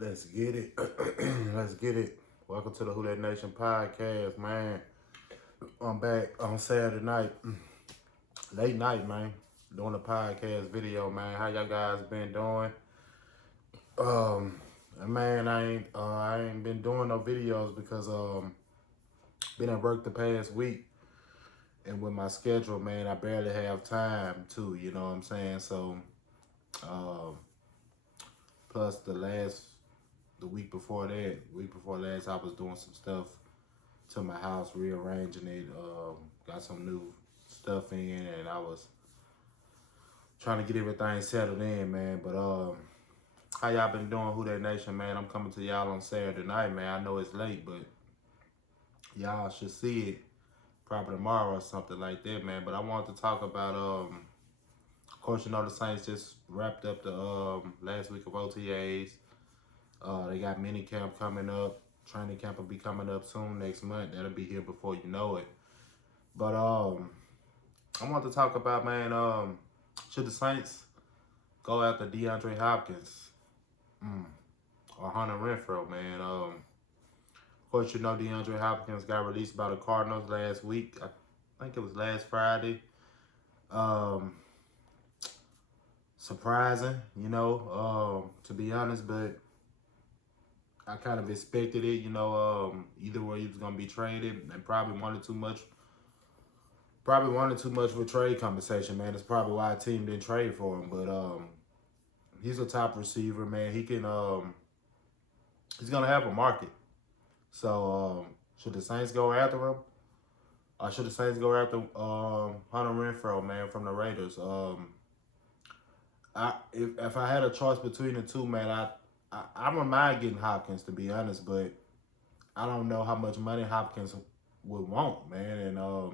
Let's get it. Let's get it. Welcome to the Who That Nation podcast, man. I'm back on Saturday night, late night, man, doing a podcast video, man. How y'all guys been doing? Um, man, I ain't been doing no videos because been at work the past week, and with my schedule, man, I barely have time to. You know what I'm saying? So, um, plus the week before last, I was doing some stuff to my house, rearranging it. Got some new stuff in, and I was trying to get everything settled in, man. But how y'all been doing, Who That Nation, man? I'm coming to y'all on Saturday night, man. I know it's late, but y'all should see it probably tomorrow or something like that, man. But I wanted to talk about of course, you know the Saints just wrapped up the last week of OTAs. They got mini camp coming up. Training camp will be coming up soon next month. That'll be here before you know it. But I want to talk about, man, should the Saints go after DeAndre Hopkins or Hunter Renfrow, man? Of course, you know DeAndre Hopkins got released by the Cardinals last week. I think it was last Friday. Um, Surprising, to be honest, but I kind of expected it, either way he was gonna be traded, and probably wanted too much with trade compensation, man. That's probably why a team didn't trade for him. But he's a top receiver, man. He's gonna have a market. So should the Saints go after him? Or should the Saints go after Hunter Renfrow, man, from the Raiders? If I had a choice between the two, man, I don't mind getting Hopkins, to be honest, but I don't know how much money Hopkins would want, man, and I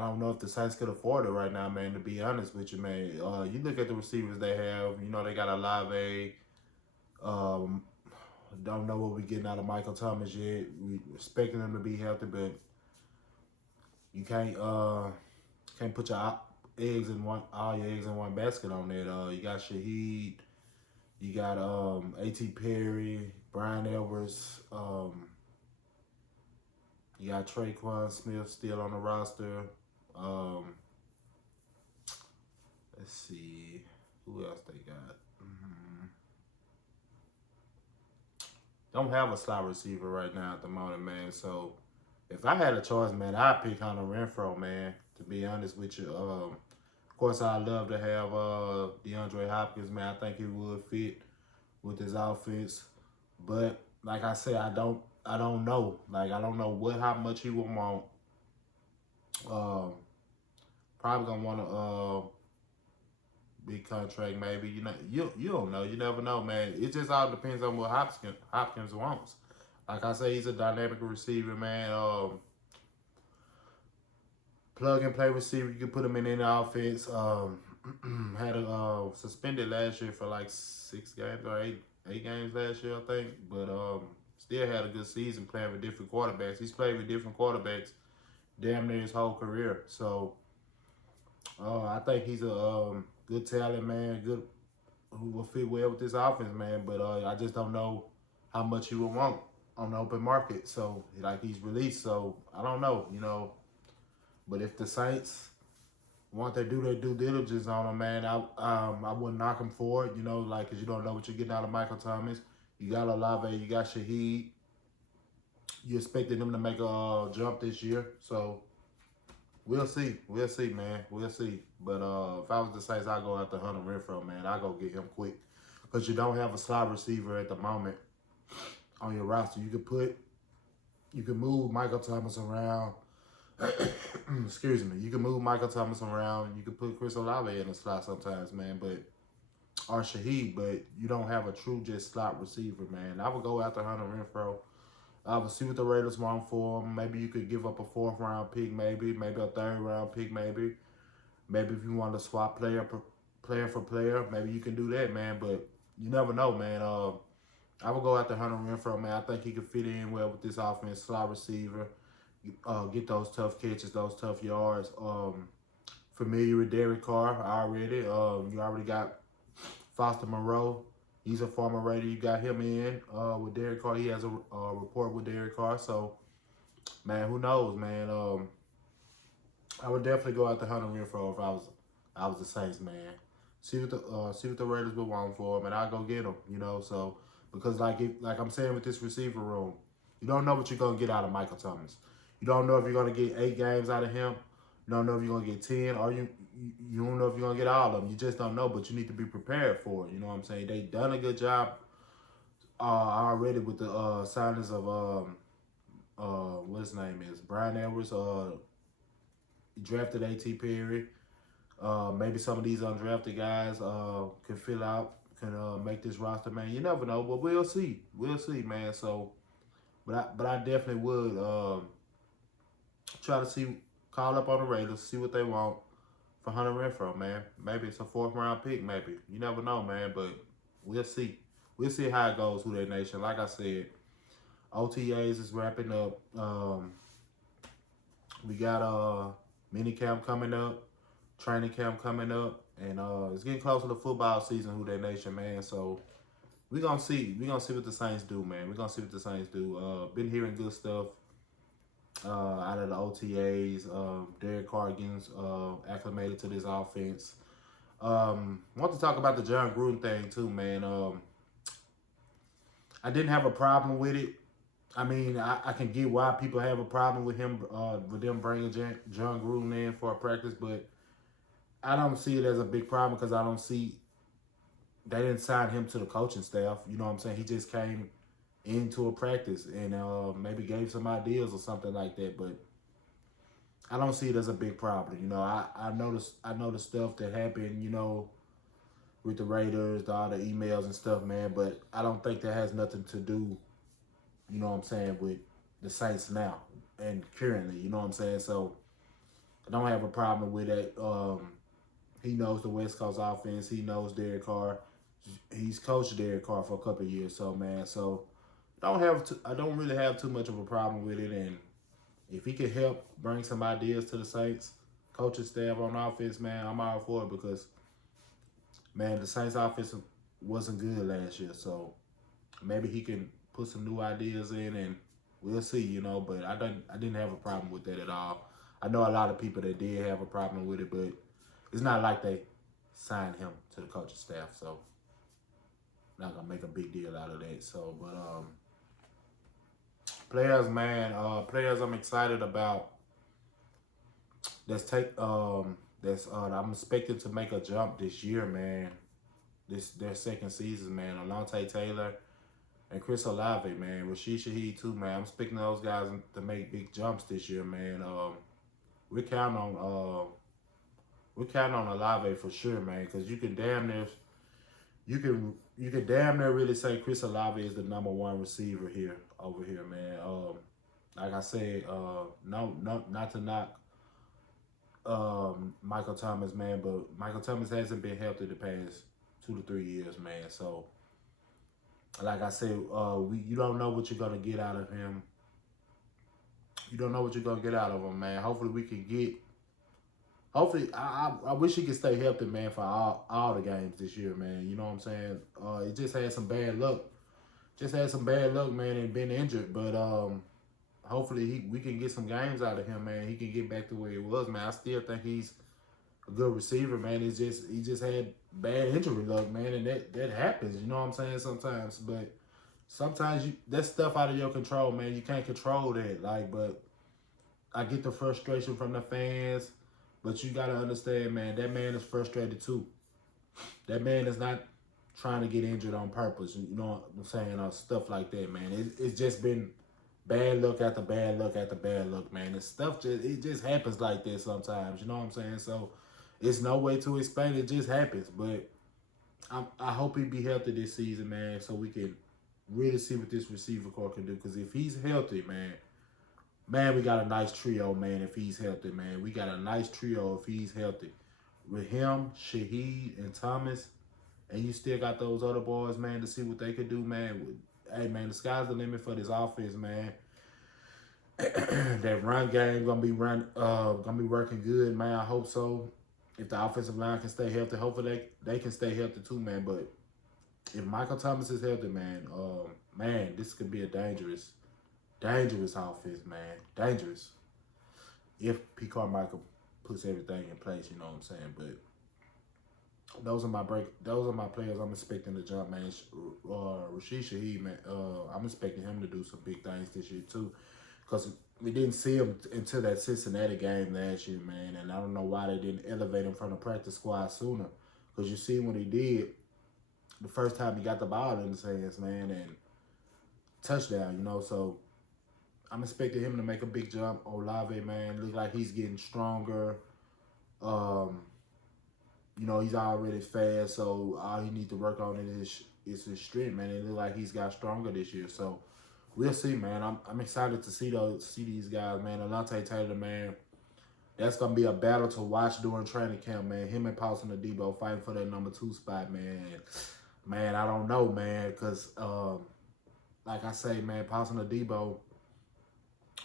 don't know if the Saints could afford it right now, man, to be honest with you, man. You look at the receivers they have, they got Olave. Don't know what we're getting out of Michael Thomas yet. We expecting him to be healthy, but you can't put all your eggs in one basket on that. You got Shaheed, you got A.T. Perry, Brian Edwards, you got Traquan Smith still on the roster. Let's see who else they got. Don't have a slot receiver right now at the moment, man. So if I had a choice, man, I'd pick Hunter Renfrow, man. To be honest with you, of course, I'd love to have DeAndre Hopkins, man. I think he would fit with his offense, but like I said, I don't know. Like I don't know how much he will want. Probably gonna want a big contract, maybe. You don't know. You never know, man. It just all depends on what Hopkins wants. Like I say, he's a dynamic receiver, man. Plug and play receiver. You can put him in any offense. Had a suspended last year for like 6 games or eight games last year, I think. But still had a good season playing with different quarterbacks. He's played with different quarterbacks damn near his whole career. So I think he's a good talent, man. Good, who will fit well with this offense, man. But I just don't know how much he will want on the open market. So like he's released, so I don't know. But if the Saints want to do their due diligence on him, man, I wouldn't knock him for it, because you don't know what you're getting out of Michael Thomas. You got Olave, you got Shaheed. You expected them to make a jump this year, so we'll see. We'll see, man. We'll see. But if I was the Saints, I'd go after Hunter Renfrow, man. I'd go get him quick, because you don't have a slot receiver at the moment on your roster. You can move Michael Thomas around. Excuse me. You can move Michael Thomas around. You can put Chris Olave in the slot sometimes, man, or Shaheed, but you don't have a true just slot receiver, man. I would go after Hunter Renfrow. I would see what the Raiders want for him. Maybe you could give up a 4th round pick, maybe a 3rd round pick, maybe. Maybe if you want to swap player for player, maybe you can do that, man. But you never know, man. I would go after Hunter Renfrow, man. I think he could fit in well with this offense, slot receiver. Get those tough catches, those tough yards. Familiar with Derek Carr already. You already got Foster Moreau He's a former Raider. You got him in with Derek Carr. He has a report with Derek Carr. So, man, who knows, man? I would definitely go out to Hunter Renfrow if I was the Saints, man. See what the Raiders would want for him, and I'll go get him. You know, so because like I'm saying with this receiver room, you don't know what you're gonna get out of Michael Thomas. You don't know if you're gonna get 8 games out of him. You don't know if you're gonna get 10, or you don't know if you're gonna get all of them. You just don't know, but you need to be prepared for it. You know what I'm saying? They done a good job already with the signings of what his name is, Brian Edwards. Drafted A.T. Perry. Maybe some of these undrafted guys can fill out, can make this roster, man. You never know, but we'll see. We'll see, man. So, but I definitely would try to call up on the Raiders, see what they want for Hunter Renfrow, man. Maybe it's a 4th round pick, maybe. You never know, man, but we'll see. We'll see how it goes with that nation. Like I said, OTAs is wrapping up. We got mini camp coming up, training camp coming up, and it's getting closer to football season, Who That Nation, man. So we're gonna see. We're gonna see what the Saints do, man. We're gonna see what the Saints do. Been hearing good stuff out of the OTAs. Derek Carr getting acclimated to this offense. Want to talk about the John Gruden thing too, man. I didn't have a problem with it. I mean, I can get why people have a problem with them bringing John Gruden in for a practice, but I don't see it as a big problem because I don't see they didn't sign him to the coaching staff. You know what I'm saying? He just came into a practice and maybe gave some ideas or something like that, but I don't see it as a big problem. You know, I know the stuff that happened, you know, with the Raiders, all the emails and stuff, man, but I don't think that has nothing to do, you know what I'm saying, with the Saints now and currently, you know what I'm saying? So I don't have a problem with that. He knows the West Coast offense. He knows Derek Carr. He's coached Derek Carr for a couple of years, so man. So I don't really have too much of a problem with it. And if he could help bring some ideas to the Saints, coaching staff on offense, man, I'm all for it because, man, the Saints offense wasn't good last year. So maybe he can put some new ideas in, and we'll see, you know. But I didn't have a problem with that at all. I know a lot of people that did have a problem with it, but it's not like they signed him to the coaching staff, so I'm not gonna make a big deal out of that. So, but players, man, players I'm excited about. I'm expecting to make a jump this year, man. Their second season, man. Alontae Taylor and Chris Olave, man. Rashid Shaheed too, man. I'm expecting those guys to make big jumps this year, man. We're counting on Olave for sure, man, because you can damn near really say Chris Olave is the #1 receiver over here, man. Like I said, not to knock Michael Thomas, man, but Michael Thomas hasn't been healthy the past 2 to 3 years, man. So, like I said, you don't know what you're gonna get out of him. You don't know what you're gonna get out of him, man. Hopefully we can get. Hopefully, I wish he could stay healthy, man, for all the games this year, man. You know what I'm saying? He just had some bad luck. Man, and been injured. But hopefully we can get some games out of him, man. He can get back to where he was, man. I still think he's a good receiver, man. He just had bad injury luck, man, and that happens. You know what I'm saying? Sometimes, but sometimes that's stuff out of your control, man. You can't control that. But I get the frustration from the fans. But you got to understand, man, that man is frustrated too. That man is not trying to get injured on purpose. You know what I'm saying? Or stuff like that, man. It's just been bad luck after bad luck after bad luck, man. It just happens like this sometimes. You know what I'm saying? So it's no way to explain it. It just happens. But I hope he be healthy this season, man, so we can really see what this receiver core can do. Because if he's healthy, man, we got a nice trio, man, if he's healthy, man. We got a nice trio if he's healthy. With him, Shaheed, and Thomas, and you still got those other boys, man, to see what they could do, man. Hey, man, the sky's the limit for this offense, man. That run game gonna be working good, man. I hope so. If the offensive line can stay healthy, hopefully they can stay healthy too, man. But if Michael Thomas is healthy, man, this could be a dangerous offense, man. Dangerous. If P. Carmichael puts everything in place, you know what I'm saying. But those are my players I'm expecting to jump, man. Rashid Shaheed, man. I'm expecting him to do some big things this year too, because we didn't see him until that Cincinnati game last year, man. And I don't know why they didn't elevate him from the practice squad sooner. Because you see when he did, the first time he got the ball in his hands, man, and touchdown, you know. So I'm expecting him to make a big jump. Olave, man, look like he's getting stronger. You know, he's already fast, so all he needs to work on is his strength, man. It look like he's got stronger this year. So we'll see, man. I'm excited to see these guys, man. Alontae Taylor, man. That's gonna be a battle to watch during training camp, man. Him and Paulson Adebo fighting for that number 2 spot, man. Man, I don't know, man, because like I say, man, Paulson Adebo,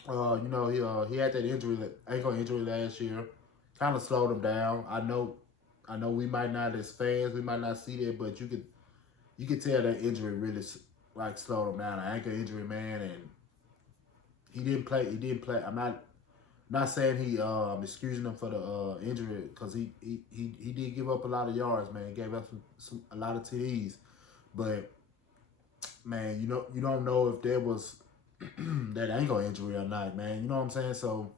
you know, he had that ankle injury last year, kind of slowed him down. I know we might not, as fans, we might not see that, but you could tell that injury really like slowed him down. An ankle injury, man, and he didn't play. I'm not saying he excusing him for the injury, because he did give up a lot of yards, man. He gave up a lot of TDs, but man, you don't know if there was that ankle injury or not, man. You know what I'm saying? So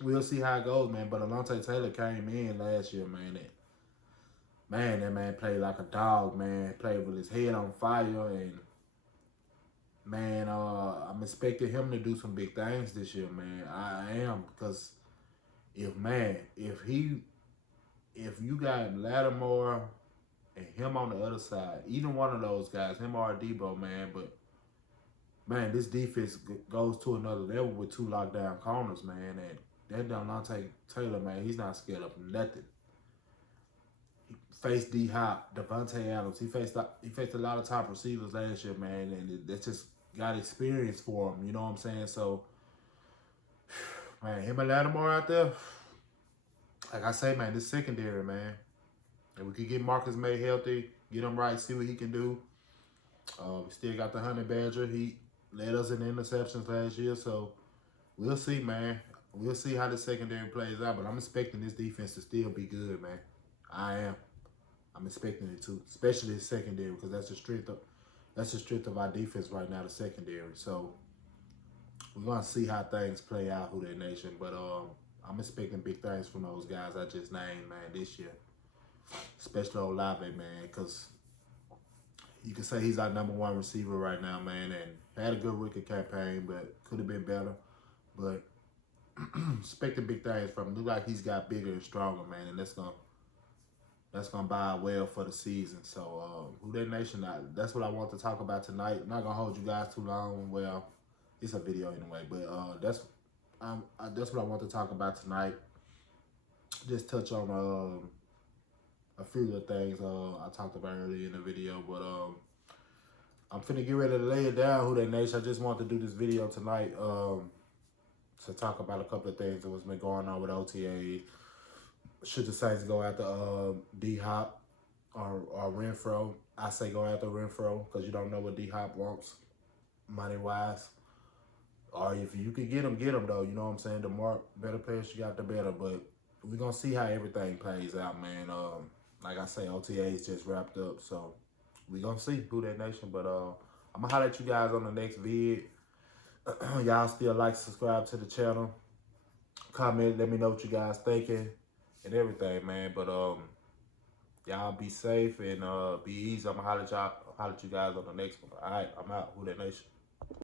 we'll see how it goes, man. But Alontae Taylor came in last year, man. That man played like a dog, man. Played with his head on fire, and man, I'm expecting him to do some big things this year, man. I am, because if you got Lattimore and him on the other side, either one of those guys, him or Debo, man, but man, this defense goes to another level with 2 lockdown corners, man, and that Alontae Taylor, man, he's not scared of nothing. He faced D-Hop, Devontae Adams. He faced a lot of top receivers last year, man, and that's just got experience for him. You know what I'm saying? So, man, him and Lattimore out there, like I say, man, this secondary, man. And we could get Marcus May healthy, get him right, see what he can do. We still got the Honey Badger. He led us in interceptions last year, so we'll see, man. We'll see how the secondary plays out, but I'm expecting this defense to still be good, man. I am. I'm expecting it to, especially the secondary, because that's the strength of our defense right now, the secondary. So we're gonna see how things play out, Who That Nation. But I'm expecting big things from those guys I just named, man, this year, especially Olave, man, because you can say he's our number 1 receiver right now, man, and had a good rookie campaign, but could have been better. But expecting big things from him. Look like he's got bigger and stronger, man, and that's gonna buy well for the season. So, Who That Nation, that's what I want to talk about tonight. I'm not gonna hold you guys too long. Well, it's a video anyway, but that's what I want to talk about tonight. Just touch on a few of the things I talked about earlier in the video, but I'm finna get ready to lay it down, Who That Nation. I just want to do this video tonight to talk about a couple of things that was been going on with OTA. Should the Saints go after D-Hop or Renfrow? I say go after Renfrow, because you don't know what D-Hop wants money-wise. Or if you can get him, though. You know what I'm saying? The more better players you got, the better. But we're going to see how everything plays out, man. Like I say, OTA is just wrapped up. So we're going to see, Who That Nation. But I'm going to holler at you guys on the next vid. Y'all still like, subscribe to the channel. Comment, let me know what you guys thinking and everything, man. But y'all be safe and be easy. I'm going to holler at you guys on the next one. All right, I'm out. Who That Nation.